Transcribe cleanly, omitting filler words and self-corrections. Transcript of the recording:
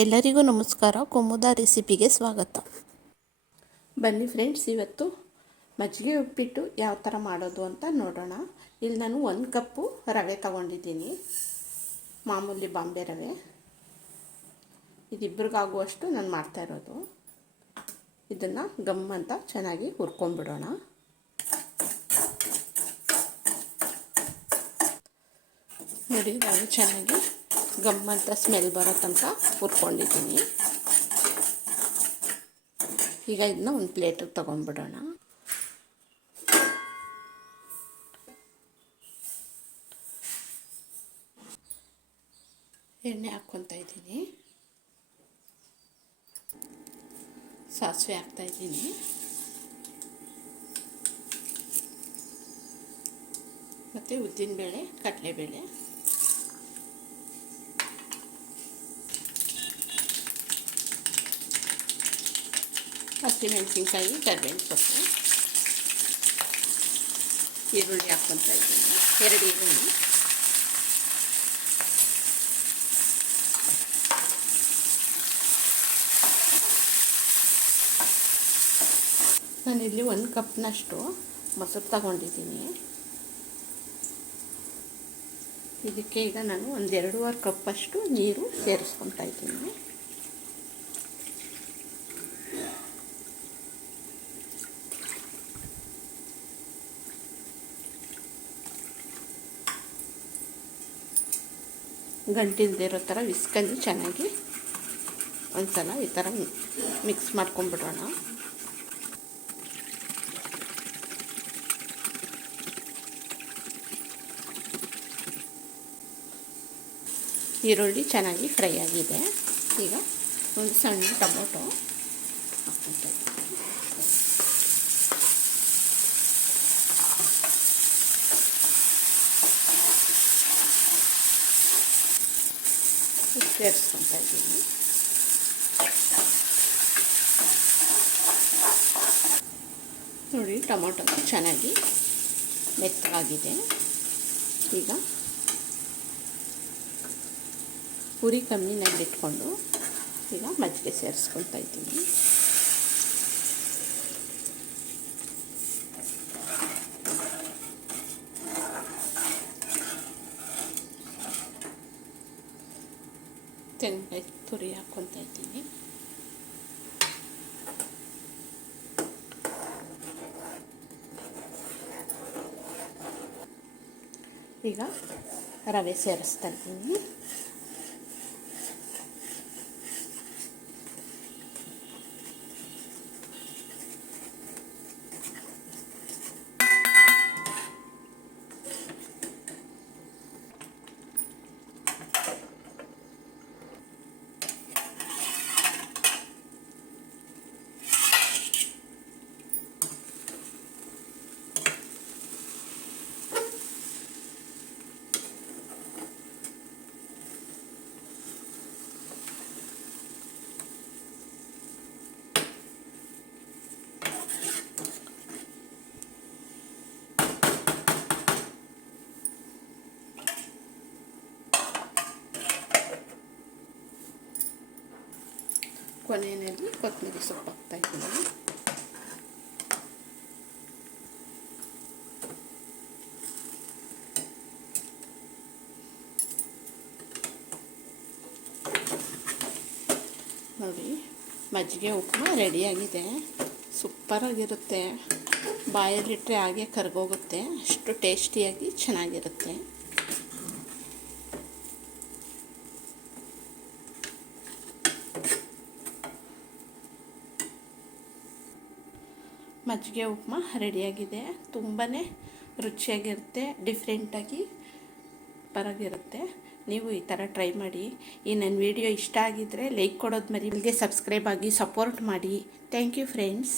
ಎಲ್ಲರಿಗೂ ನಮಸ್ಕಾರ. ಕುಮುದ ರೆಸಿಪಿಗೆ ಸ್ವಾಗತ. ಬನ್ನಿ ಫ್ರೆಂಡ್ಸ್, ಇವತ್ತು ಮಜ್ಜಿಗೆ ಉಪ್ಪಿಟ್ಟು ಯಾವ ಥರ ಮಾಡೋದು ಅಂತ ನೋಡೋಣ. ಇಲ್ಲಿ ನಾನು 1 ಕಪ್ಪು ರವೆ ತಗೊಂಡಿದ್ದೀನಿ, ಮಾಮೂಲಿ ಬಾಂಬೆ ರವೆ. ಇದಿಬ್ಬರಿಗಾಗುವಷ್ಟು ನಾನು ಮಾಡ್ತಾ ಇರೋದು. ಇದನ್ನು ಗಮ್ ಅಂತ ಚೆನ್ನಾಗಿ ಹುರ್ಕೊಂಡ್ಬಿಡೋಣ. ನೋಡಿ, ನಾನು ಚೆನ್ನಾಗಿ ಗಮ್ ಅಂತ ಸ್ಮೆಲ್ ಬರೋ ತನಕ ಹುರ್ಕೊಂಡಿದ್ದೀನಿ. ಈಗ ಇದನ್ನ ಒಂದು ಪ್ಲೇಟಿಗೆ ತೊಗೊಂಡ್ಬಿಡೋಣ. ಎಣ್ಣೆ ಹಾಕ್ಕೊತಾ ಇದ್ದೀನಿ, ಸಾಸಿವೆ ಹಾಕ್ತಾಯಿದ್ದೀನಿ, ಮತ್ತು ಉದ್ದಿನಬೇಳೆ, ಕಡಲೆಬೇಳೆ, ಹಸಿಮೆಣಸಿನ್ಕಾಯಿ, ಕರಿಬೇವಿನ ಸೊಪ್ಪು, ಈರುಳ್ಳಿ ಹಾಕ್ಕೊತಾ ಇದ್ದೀನಿ, 2 ಈರುಳ್ಳಿ. ನಾನಿಲ್ಲಿ 1 ಕಪ್ನಷ್ಟು ಮೊಸರು ತಗೊಂಡಿದ್ದೀನಿ. ಇದಕ್ಕೆ ಈಗ ನಾನು ಒಂದು 2.5 ಕಪ್ಪಷ್ಟು ನೀರು ಸೇರಿಸ್ಕೊತಾ ಇದ್ದೀನಿ. ಗಂಟಿಲ್ದೇ ಇರೋ ಥರ ವಿಸ್ಕಲ್ಲಿ ಚೆನ್ನಾಗಿ ಒಂದ್ಸಲ ಈ ಥರ ಮಿಕ್ಸ್ ಮಾಡ್ಕೊಂಡ್ಬಿಡೋಣ. ಈರುಳ್ಳಿ ಚೆನ್ನಾಗಿ ಫ್ರೈ ಆಗಿದೆ. ಈಗ ಒಂದು ಸಣ್ಣ ಟೊಮೊಟೊ ಹಾಕ್ಕೊತಾ ಇದ್ದೀನಿ. ಸೇರಿಸ್ಕೊತಾ ಇದ್ದೀನಿ. ನೋಡಿ, ಟೊಮೊಟೊ ಚೆನ್ನಾಗಿ ಮೆತ್ತಗಾಗಿದೆ. ಈಗ ಉರಿ ಕಮ್ಮಿನಲ್ಲಿ ಇಟ್ಕೊಂಡು ಈಗ ಮಜ್ಜಿಗೆ ಸೇರಿಸ್ಕೊತಾ ಇದ್ದೀನಿ. ತೆಂಗಿನಕಾಯಿ ತುರಿ ಹಾಕ್ಕೊತಾ ಇದ್ದೀನಿ. ಈಗ ರವೆ ಸೇರಿಸ್ತಾ ಇದ್ದೀನಿ. ಕೊನೆಯಲ್ಲಿ ಕೊತ್ತಂಬರಿ ಸೊಪ್ಪು ಹಾಕ್ತಾಯಿದ್ದೀನಿ. ನೋಡಿ, ಮಜ್ಜಿಗೆ ಉಪ್ಪು ರೆಡಿಯಾಗಿದೆ. ಸೂಪರಾಗಿರುತ್ತೆ. ಬಾಯಲ್ಲಿಟ್ಟರೆ ಹಾಗೆ ಕರಗೋಗುತ್ತೆ, ಅಷ್ಟು ಟೇಸ್ಟಿಯಾಗಿ ಚೆನ್ನಾಗಿರುತ್ತೆ. ಮಜ್ಜಿಗೆ ಉಪ್ಮಾ ರೆಡಿಯಾಗಿದೆ. ತುಂಬಾ ರುಚಿಯಾಗಿರುತ್ತೆ, ಡಿಫ್ರೆಂಟಾಗಿ ಪರವಾಗಿರುತ್ತೆ. ನೀವು ಈ ಥರ ಟ್ರೈ ಮಾಡಿ. ಈ ನನ್ನ ವಿಡಿಯೋ ಇಷ್ಟ ಆಗಿದ್ದರೆ ಲೈಕ್ ಕೊಡೋದು ಮರಿ. ಇಲ್ಲಿಗೆ ಸಬ್ಸ್ಕ್ರೈಬ್ ಆಗಿ ಸಪೋರ್ಟ್ ಮಾಡಿ. Thank you friends.